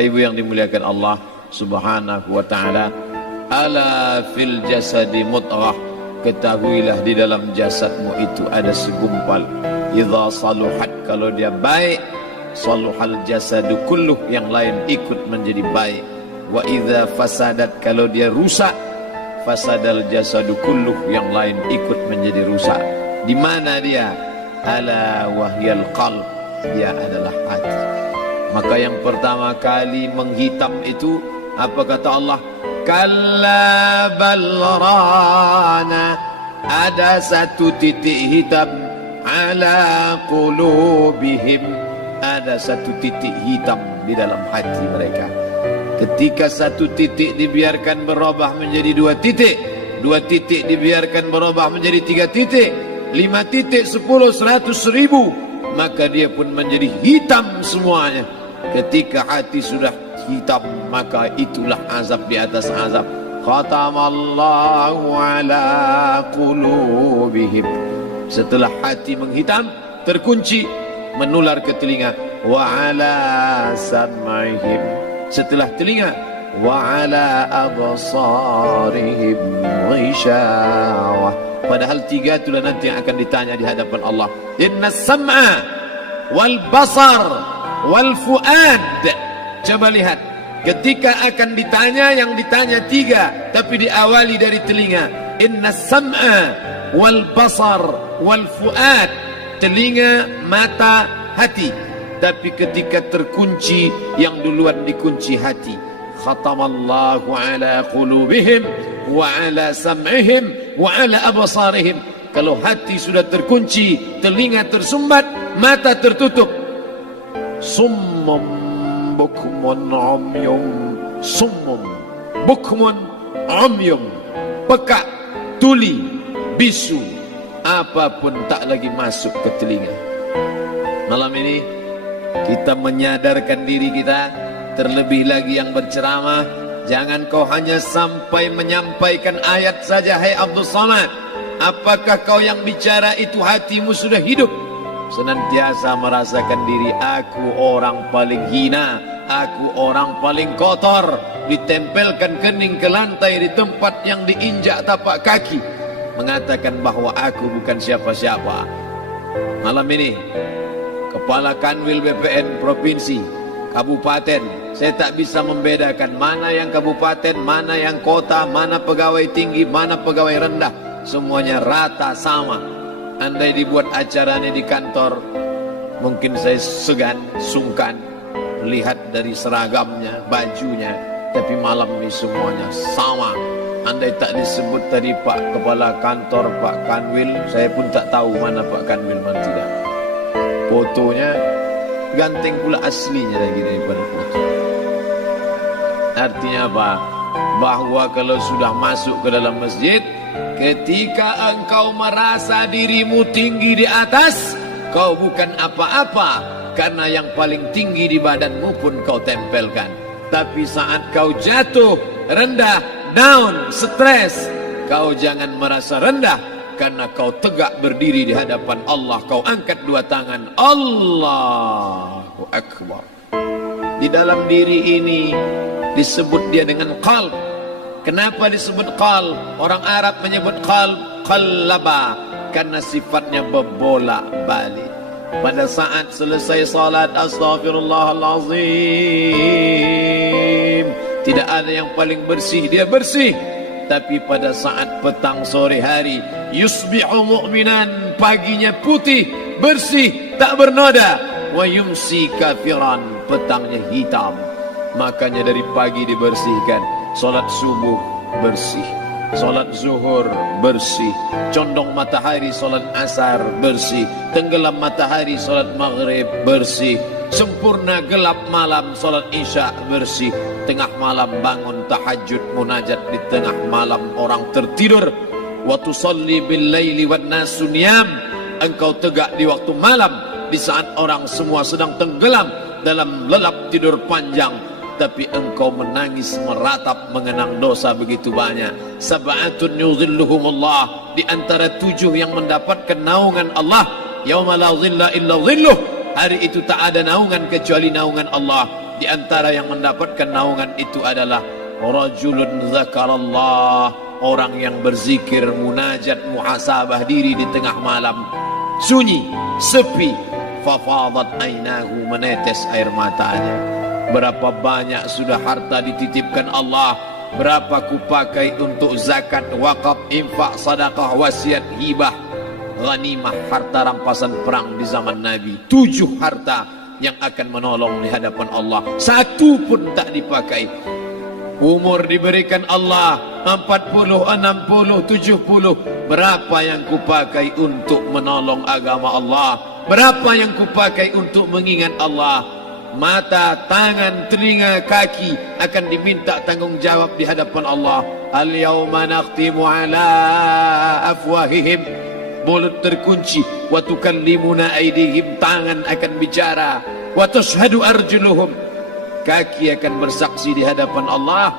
Ibu yang dimuliakan Allah Subhanahu wa ta'ala, ala fil jasadi mudghah, ketahuilah di dalam jasadmu itu ada segumpal. Idza saluhat, kalau dia baik, saluhal jasadu kulluh, yang lain ikut menjadi baik. Wa idza fasadat, kalau dia rusak, fasadal jasadu kulluh, yang lain ikut menjadi rusak. Di mana dia? Ala wahyal qalb, dia adalah hati. Maka yang pertama kali menghitam itu apa kata Allah? Kalla bal rana, ada satu titik hitam, ala qulubihim, ada satu titik hitam di dalam hati mereka. Ketika satu titik dibiarkan berubah menjadi dua titik dibiarkan berubah menjadi 3 titik, 5 titik, 10, 100, 1000, maka dia pun menjadi hitam semuanya. Ketika hati sudah hitam, maka itulah azab di atas azab. Khatamallahu ala qulubihim. Setelah hati menghitam, terkunci, menular ke telinga. Wa ala sam'ihim. Setelah telinga, wa ala absarihim ghishawah. Padahal 3 itulah nanti yang akan ditanya di hadapan Allah. Inna sam'a wal basar wal fuad. Coba lihat, ketika akan ditanya, yang ditanya 3, tapi diawali dari telinga. Inna sam'a wal basar wal fuad, telinga, mata, hati. Tapi ketika terkunci, yang duluan dikunci hati. Khatamallahu ala qulubihim wa ala sam'ihim wa ala absarihim. Kalau hati sudah terkunci, telinga tersumbat, mata tertutup. Summum bukmun umyum, summum bukmun umyum, pekak, tuli, bisu, apapun tak lagi masuk ke telinga. Malam ini kita menyadarkan diri kita, terlebih lagi yang berceramah, jangan kau hanya sampai menyampaikan ayat saja. Hai Abdul Samad, apakah kau yang bicara itu hatimu sudah hidup? Senantiasa merasakan diri, aku orang paling hina, aku orang paling kotor, ditempelkan kening ke lantai di tempat yang diinjak tapak kaki, mengatakan bahwa aku bukan siapa-siapa. Malam ini Kepala Kanwil BPN Provinsi, Kabupaten, saya tak bisa membedakan mana yang kabupaten, mana yang kota, mana pegawai tinggi, mana pegawai rendah. Semuanya rata sama. Andai dibuat acaranya di kantor, mungkin saya segan, sungkan melihat dari seragamnya, bajunya. Tapi malam ini semuanya sama. Andai tak disebut tadi Pak Kepala Kantor, Pak Kanwil, saya pun tak tahu mana Pak Kanwil, mana tidak. Fotonya ganteng pula aslinya lagi daripada foto. Artinya apa? Bahwa kalau sudah masuk ke dalam masjid, ketika engkau merasa dirimu tinggi di atas, kau bukan apa-apa, karena yang paling tinggi di badanmu pun kau tempelkan. Tapi saat kau jatuh, rendah, down, stres, kau jangan merasa rendah, karena kau tegak berdiri di hadapan Allah. Kau angkat 2 tangan, Allahu Akbar. Di dalam diri ini disebut dia dengan qalb. Kenapa disebut qalb? Orang Arab menyebut qalb qallaba, karena sifatnya berbolak-balik. Pada saat selesai salat, astaghfirullahalazim, tidak ada yang paling bersih, dia bersih. Tapi pada saat petang sore hari, yusbihu mu'minan, paginya putih, bersih, tak bernoda. Wa yumsi kafiran, petangnya hitam. Makanya dari pagi dibersihkan. Solat subuh bersih, solat zuhur bersih, condong matahari solat asar bersih, tenggelam matahari solat maghrib bersih, sempurna gelap malam solat isya bersih, tengah malam bangun tahajud munajat, di tengah malam orang tertidur. Wa tusalli bil laili wan nasu niyam, engkau tegak di waktu malam, di saat orang semua sedang tenggelam dalam lelap tidur panjang. Tapi engkau menangis meratap mengenang dosa begitu banyak. Sab'atun yuzilluhumullah, di antara 7 yang mendapatkan naungan Allah. Yauma la zilla illa zilluh, hari itu tak ada naungan kecuali naungan Allah. Di Di antara yang mendapatkan naungan itu adalah rajulun zakarallah, orang yang berzikir, munajat, muhasabah diri di tengah malam, sunyi, sepi, fafadat ainahu, menetes air matanya. Berapa banyak sudah harta dititipkan Allah, berapa ku pakai untuk zakat, wakaf, infak, sedekah, wasiat, hibah, ghanimah, harta rampasan perang di zaman Nabi. 7 harta yang akan menolong di hadapan Allah, 1 pun tak dipakai. Umur diberikan Allah 40, 60, 70. Berapa yang kupakai untuk menolong agama Allah? Berapa yang kupakai untuk mengingat Allah? Mata, tangan, telinga, kaki akan diminta tanggung jawab di hadapan Allah. Al-yawma nakhtimu ala afwahihim, mulut terkunci, wa tukallimuna aydihim, tangan akan bicara, wa tashhadu arjuluhum, kaki akan bersaksi di hadapan Allah.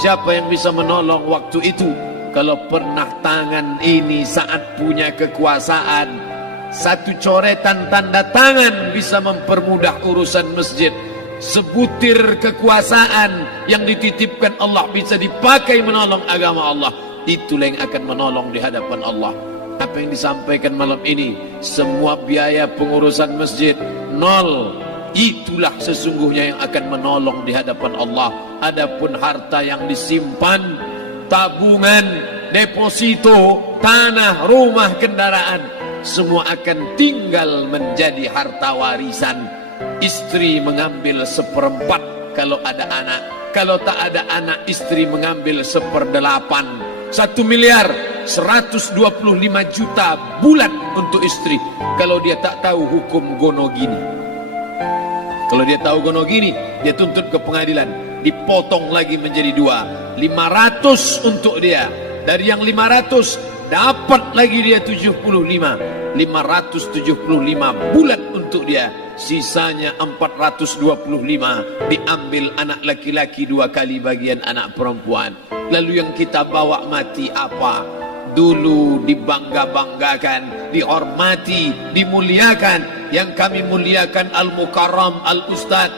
Siapa yang bisa menolong waktu itu? Kalau pernah tangan ini saat punya kekuasaan, 1 coretan tanda tangan bisa mempermudah urusan masjid. Sebutir kekuasaan yang dititipkan Allah bisa dipakai menolong agama Allah. Itulah yang akan menolong di hadapan Allah. Apa yang disampaikan malam ini, semua biaya pengurusan masjid 0. Itulah sesungguhnya yang akan menolong di hadapan Allah. Adapun harta yang disimpan, tabungan, deposito, tanah, rumah, kendaraan, semua akan tinggal menjadi harta warisan. Istri mengambil 1/4 kalau ada anak, kalau tak ada anak istri mengambil 1/8. 1 miliar 125 juta bulan untuk istri, kalau dia tak tahu hukum gono gini. Kalau dia tahu gono gini, dia tuntut ke pengadilan, dipotong lagi menjadi 2, 500 untuk dia. Dari yang 500 dapat lagi dia 75, 575 bulan untuk dia. Sisanya 425 diambil anak laki-laki 2 kali bagian anak perempuan. Lalu yang kita bawa mati apa? Dulu dibangga-banggakan, dihormati, dimuliakan. Yang kami muliakan Al-Mukarram, Al-Ustad.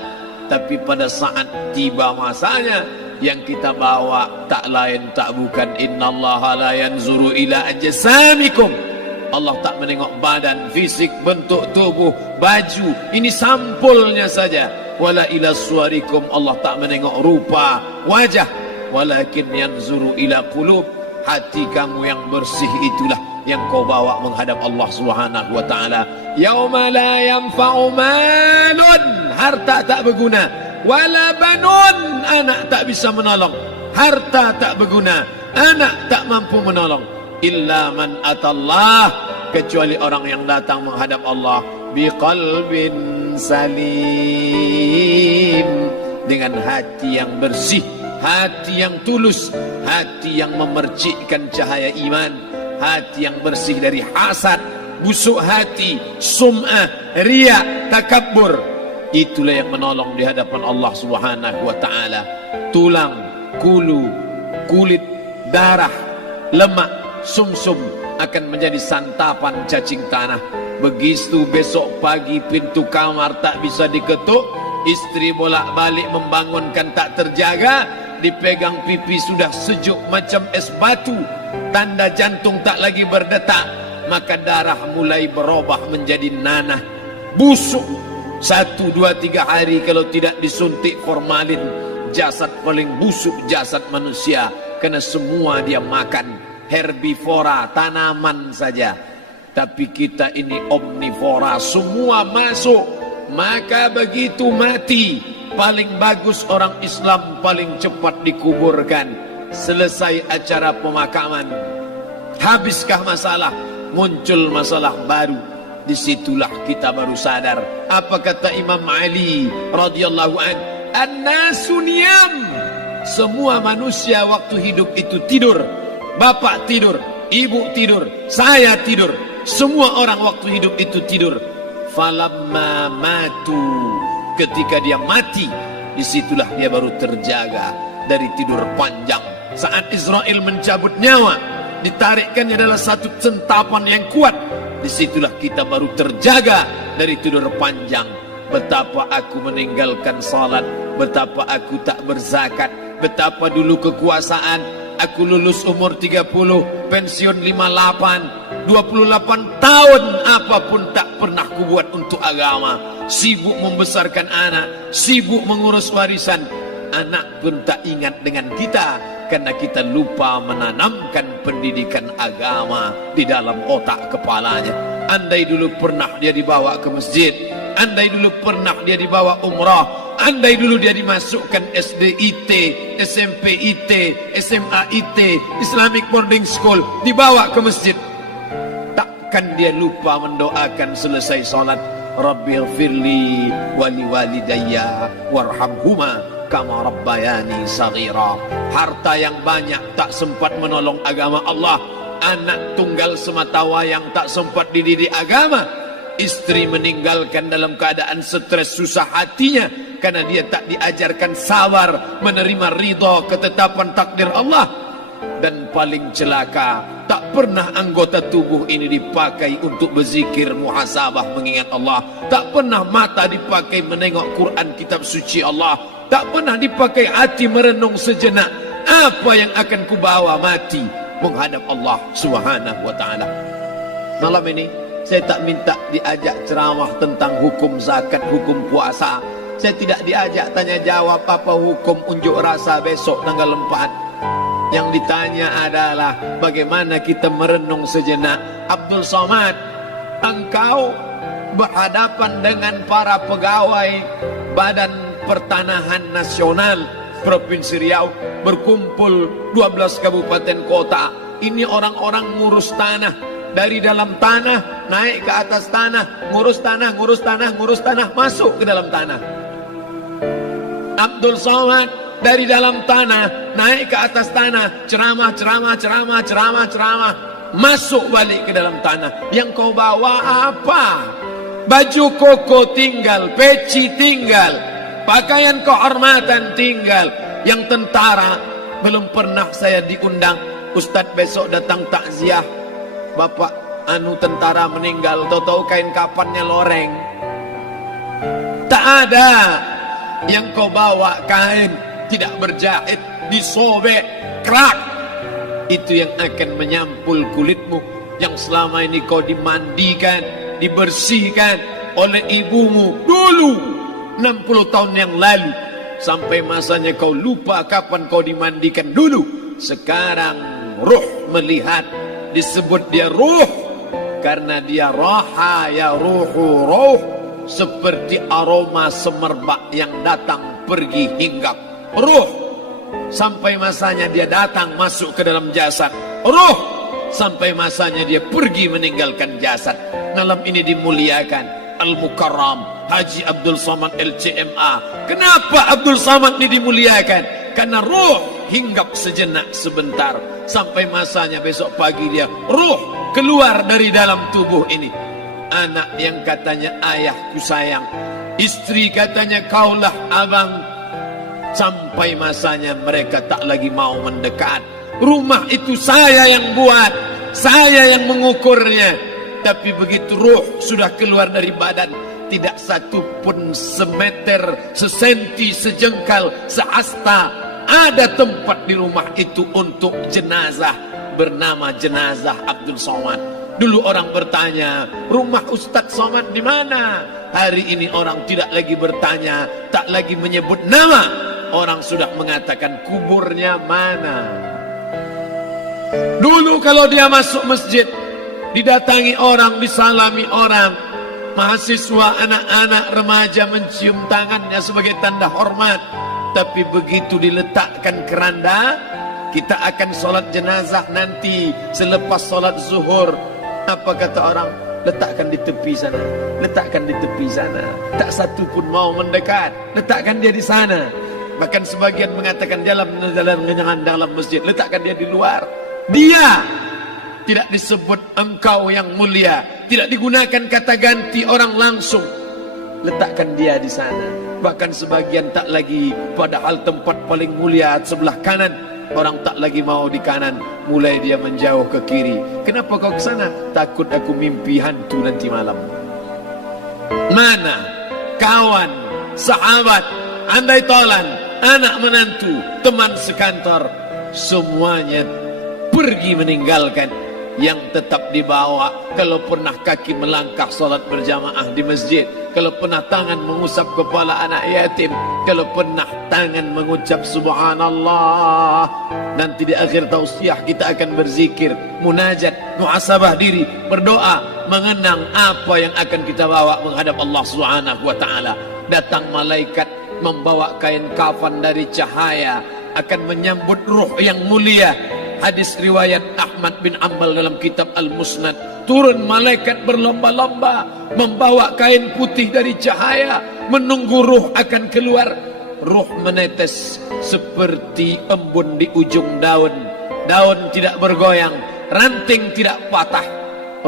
Tapi pada saat tiba masanya, yang kita bawa tak lain tak bukan innallaha la yanzuru ila ajsamikum. Allah tak menengok badan, fisik, bentuk tubuh, baju. Ini sampulnya saja. Wala ila suwarikum, Allah tak menengok rupa, wajah. Walakin yanzuru ila qulub, hati kamu yang bersih itulah yang kau bawa menghadap Allah Subhanahu wa taala. Yauma la yanfa'u malun, harta tak berguna, wala banun, anak tak bisa menolong. Harta tak berguna, anak tak mampu menolong. Illa man atallah, kecuali orang yang datang menghadap Allah biqalbin salim, dengan hati yang bersih, hati yang tulus, hati yang memercikkan cahaya iman, hati yang bersih dari hasad, busuk hati, sum'ah, riya, takabbur. Itulah yang menolong di hadapan Allah Subhanahu wa taala. Tulang, kulu, kulit, darah, lemak, sumsum akan menjadi santapan cacing tanah. Begitu besok pagi pintu kamar tak bisa diketuk, istri bolak-balik membangunkan tak terjaga, dipegang pipi sudah sejuk macam es batu, tanda jantung tak lagi berdetak, maka darah mulai berubah menjadi nanah, busuk. 1, 2, 3 hari kalau tidak disuntik formalin, jasad paling busuk jasad manusia, karena semua dia makan herbivora, tanaman saja. Tapi kita ini omnivora, semua masuk. Maka begitu mati, paling bagus orang Islam paling cepat dikuburkan. Selesai acara pemakaman, habiskah masalah, muncul masalah baru. Disitulah kita baru sadar. Apa kata Imam Ali radhiyallahu anhu? An-nasu niyam. Semua manusia waktu hidup itu tidur. Bapak tidur, ibu tidur, saya tidur. Semua orang waktu hidup itu tidur. Falamma matu, ketika dia mati, disitulah dia baru terjaga dari tidur panjang. Saat Israel mencabut nyawa, ditarikkannya adalah satu centapan yang kuat. Disitulah kita baru terjaga dari tidur panjang. betapa aku meninggalkan salat, betapa aku tak berzakat, betapa dulu kekuasaan, aku lulus umur 30, pensiun 58, 28 tahun apapun tak pernah kubuat untuk agama. Sibuk membesarkan anak, sibuk mengurus warisan. Anak pun tak ingat dengan kita karena kita lupa menanamkan pendidikan agama di dalam otak kepalanya. Andai dulu pernah dia dibawa ke masjid, andai dulu pernah dia dibawa umrah, andai dulu dia dimasukkan SD IT, SMP IT, SMA IT, Islamic Boarding School, dibawa ke masjid, takkan dia lupa mendoakan selesai salat, Rabbighfirli wali walidayya warhamhuma kama rabbayani saghira. Harta yang banyak tak sempat menolong agama Allah. Anak tunggal semata wayang tak sempat dididik agama. Istri meninggalkan dalam keadaan stres susah hatinya karena dia tak diajarkan sabar menerima ridha ketetapan takdir Allah. Dan paling celaka, tak pernah anggota tubuh ini dipakai untuk berzikir, muhasabah, mengingat Allah. Tak pernah mata dipakai menengok Quran, kitab suci Allah. Tak pernah dipakai hati merenung sejenak, apa yang akan kubawa mati menghadap Allah Subhanahu wa ta'ala. Malam ini saya tak minta diajak ceramah tentang hukum zakat, hukum puasa. Saya tidak diajak tanya jawab apa hukum unjuk rasa besok tanggal 4. Yang ditanya adalah bagaimana kita merenung sejenak. Abdul Somad, engkau berhadapan dengan para pegawai Badan Pertanahan Nasional Provinsi Riau, berkumpul 12 kabupaten kota. Ini orang-orang ngurus tanah, dari dalam tanah naik ke atas tanah, ngurus tanah, ngurus tanah, ngurus tanah, masuk ke dalam tanah. Abdul Somad dari dalam tanah naik ke atas tanah, ceramah, ceramah, ceramah, ceramah, ceramah, masuk balik ke dalam tanah. Yang kau bawa apa? Baju koko tinggal, peci tinggal, pakaian kehormatan tinggal. Yang tentara belum pernah saya diundang. Ustadz besok datang takziah, bapak tentara meninggal, tahu-tahu kain kafannya loreng. Tak ada. Yang kau bawa kain tidak berjahit, disobek, kerak. Itu yang akan menyampul kulitmu, yang selama ini kau dimandikan, dibersihkan oleh ibumu dulu 60 tahun yang lalu. Sampai masanya kau lupa kapan kau dimandikan dulu. Sekarang ruh melihat, disebut dia ruh karena dia raha ya ruhu ruh, seperti aroma semerbak yang datang pergi hinggap. Ruh sampai masanya dia datang masuk ke dalam jasad. Ruh sampai masanya dia pergi meninggalkan jasad. Malam ini dimuliakan Al-Mukarram Haji Abdul Somad LCMA. Kenapa Abdul Somad ini dimuliakan? Karena ruh hinggap sejenak sebentar, sampai masanya besok pagi dia ruh keluar dari dalam tubuh ini. Anak yang katanya ayahku sayang, istri katanya kaulah abang, sampai masanya mereka tak lagi mau mendekat. Rumah itu saya yang buat, saya yang mengukurnya. Tapi begitu ruh sudah keluar dari badan, tidak satu pun semeter, sesenti, sejengkal, seasta ada tempat di rumah itu untuk jenazah bernama jenazah Abdul Somad. Dulu orang bertanya, rumah Ustadz Somad di mana? Hari ini orang tidak lagi bertanya, tak lagi menyebut nama. Orang sudah mengatakan kuburnya mana. Dulu kalau dia masuk masjid, didatangi orang, disalami orang. Mahasiswa, anak-anak, remaja mencium tangannya sebagai tanda hormat. Tapi begitu diletakkan keranda, kita akan sholat jenazah nanti selepas sholat zuhur. Apa kata orang? Letakkan di tepi sana, letakkan di tepi sana. Tak satu pun mau mendekat, letakkan dia di sana. Bahkan sebagian mengatakan jalan dalam masjid, letakkan dia di luar. Dia tidak disebut engkau yang mulia, tidak digunakan kata ganti orang langsung. Letakkan dia di sana. Bahkan sebagian tak lagi, padahal tempat paling mulia sebelah kanan, orang tak lagi mau di kanan, mulai dia menjauh ke kiri. Kenapa kau ke sana? Takut aku mimpi hantu nanti malam. Mana kawan, sahabat, andai tolan, anak menantu, teman sekantor, semuanya pergi meninggalkan. Yang tetap dibawa, kalau pernah kaki melangkah salat berjamaah di masjid, kalau pernah tangan mengusap kepala anak yatim, kalau pernah tangan mengucap subhanallah. Nanti di akhir tausiah kita akan berzikir, munajat, muhasabah diri, berdoa, mengenang apa yang akan kita bawa menghadap Allah Subhanahu wa taala. Datang malaikat membawa kain kafan dari cahaya, akan menyambut ruh yang mulia. Hadis riwayat Ahmad bin Ambal dalam kitab Al-Musnad, turun malaikat berlomba-lomba membawa kain putih dari cahaya, menunggu ruh akan keluar. Ruh menetes seperti embun di ujung daun, daun tidak bergoyang, ranting tidak patah.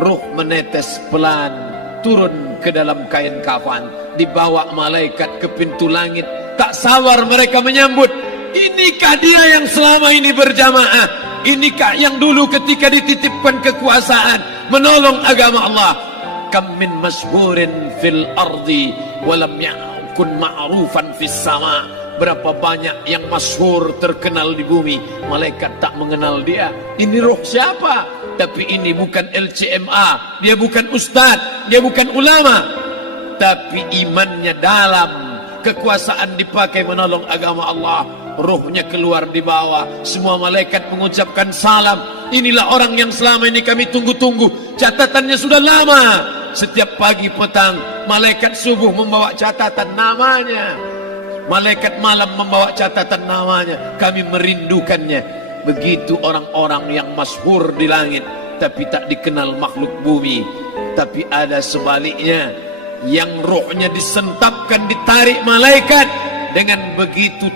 Ruh menetes pelan turun ke dalam kain kafan, dibawa malaikat ke pintu langit. Tak sabar mereka menyambut, inikah dia yang selama ini berjamaah? Inikah yang dulu ketika dititipkan kekuasaan menolong agama Allah? Kam min masyhurin fil ardi walam yakun ma'rufan fis sama. Berapa banyak yang masyhur terkenal di bumi, malaikat tak mengenal dia. Ini roh siapa? Tapi ini bukan LCMA, dia bukan ustadz, dia bukan ulama, tapi imannya dalam. Kekuasaan dipakai menolong agama Allah, ruhnya keluar di bawah. Semua malaikat mengucapkan salam. Inilah orang yang selama ini kami tunggu-tunggu, catatannya sudah lama. Setiap pagi petang malaikat subuh membawa catatan namanya, malaikat malam membawa catatan namanya. Kami merindukannya. Begitu orang-orang yang masyhur di langit tapi tak dikenal makhluk bumi. Tapi ada sebaliknya, yang rohnya disentapkan, ditarik malaikat dengan begitu